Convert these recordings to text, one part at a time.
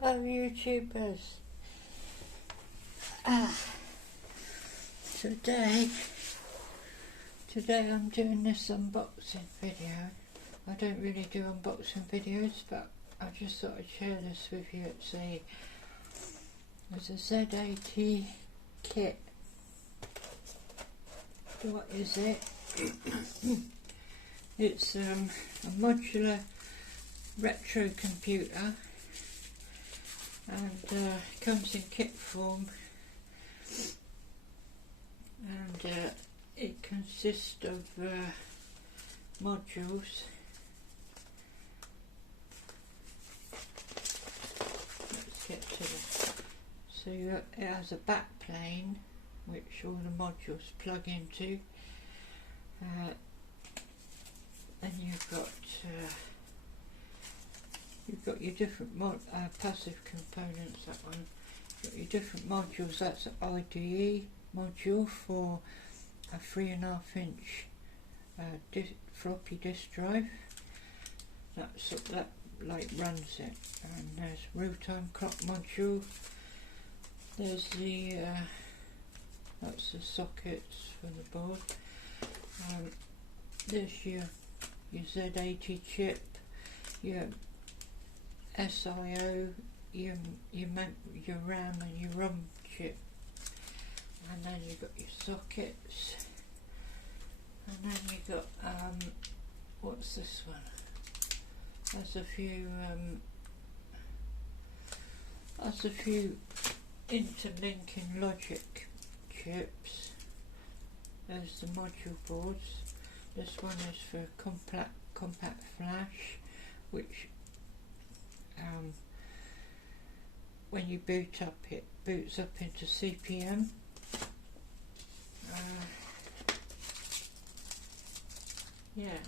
Hello YouTubers. Today I'm doing this unboxing video. I don't really do unboxing videos, but I just thought I'd share this with you. It's a Z80 kit. What is it? It's a modular retro computer, and comes in kit form, and it consists of modules. Let's get to it. So it has a back plane which all the modules plug into, and you've got your different passive components. That one, you've got your different modules. That's an IDE module for a 3.5 inch floppy disk drive. That like runs it. And there's real-time clock module. There's the that's the sockets for the board. There's your Z80 chip, your SIO, your RAM and your ROM chip, and then you've got your sockets, and then you've got what's this one? There's a few interlinking logic chips. There's the module boards. This one is for compact flash, which when you boot up, it boots up into CPM. Yeah,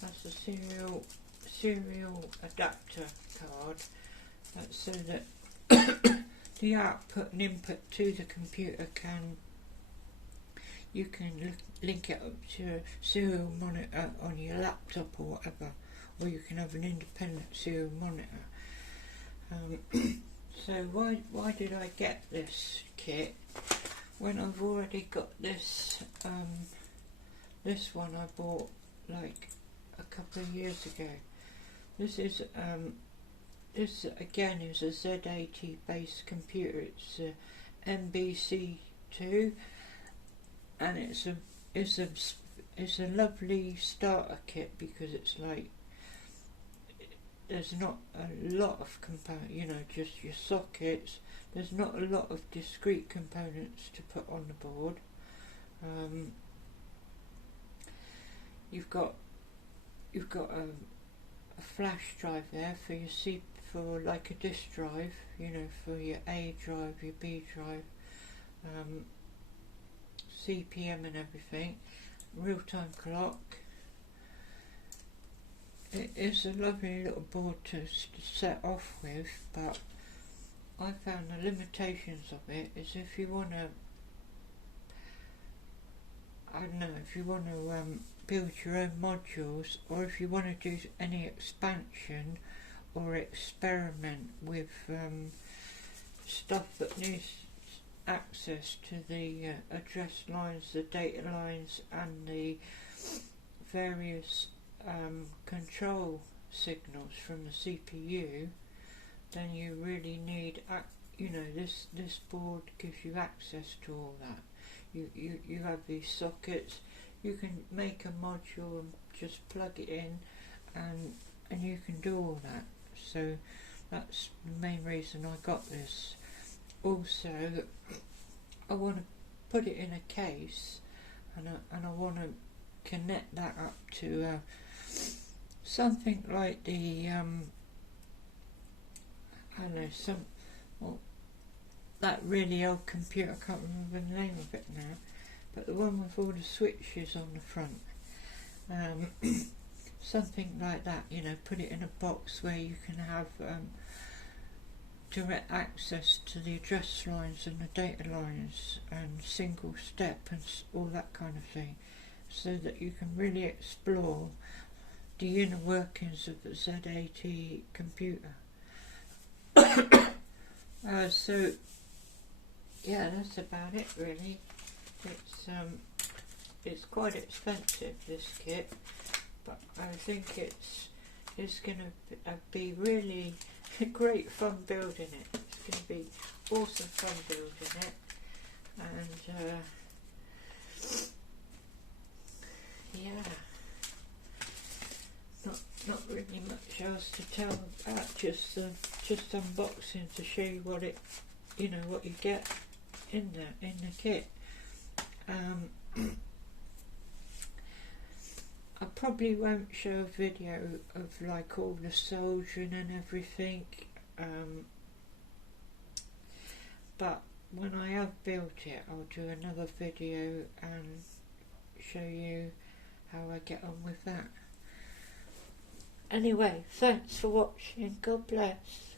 that's a serial adapter card. That's so that the output and input to the computer you can link it up to a serial monitor on your laptop or whatever, or you can have an independent serial monitor. So why did I get this kit when I've already got this this one I bought like a couple of years ago. This again is a Z80 based computer. It's a MBC2, and it's a lovely starter kit because it's like there's not a lot of components, you know, just your sockets. There's not a lot of discrete components to put on the board. You've got a flash drive there for your for like a disk drive, you know, for your A drive, your B drive, CPM and everything. Real-time clock. It is a lovely little board to set off with, but I found the limitations of it is if you want to, I don't know, if you want to build your own modules, or if you want to do any expansion or experiment with stuff that needs access to the address lines, the data lines and the various control signals from the CPU, then you really need, you know, this board gives you access to all that. You have these sockets. You can make a module and just plug it in, and you can do all that. So that's the main reason I got this. Also, I want to put it in a case, and I want to connect that up to something like the I don't know, that really old computer. I can't remember the name of it now, but the one with all the switches on the front. Something like that, you know, put it in a box where you can have direct access to the address lines and the data lines and single step and all that kind of thing, so that you can really explore the inner workings of the Z80 computer. So yeah, that's about it really. It's quite expensive, this kit, but I think it's going to be really great fun building it. It's going to be awesome fun building it, and yeah, not really much else to tell about. Just unboxing to show you what what you get in the kit. I probably won't show a video of like all the soldering and everything, but when I have built it I'll do another video and show you how I get on with that. Anyway, thanks for watching. God bless.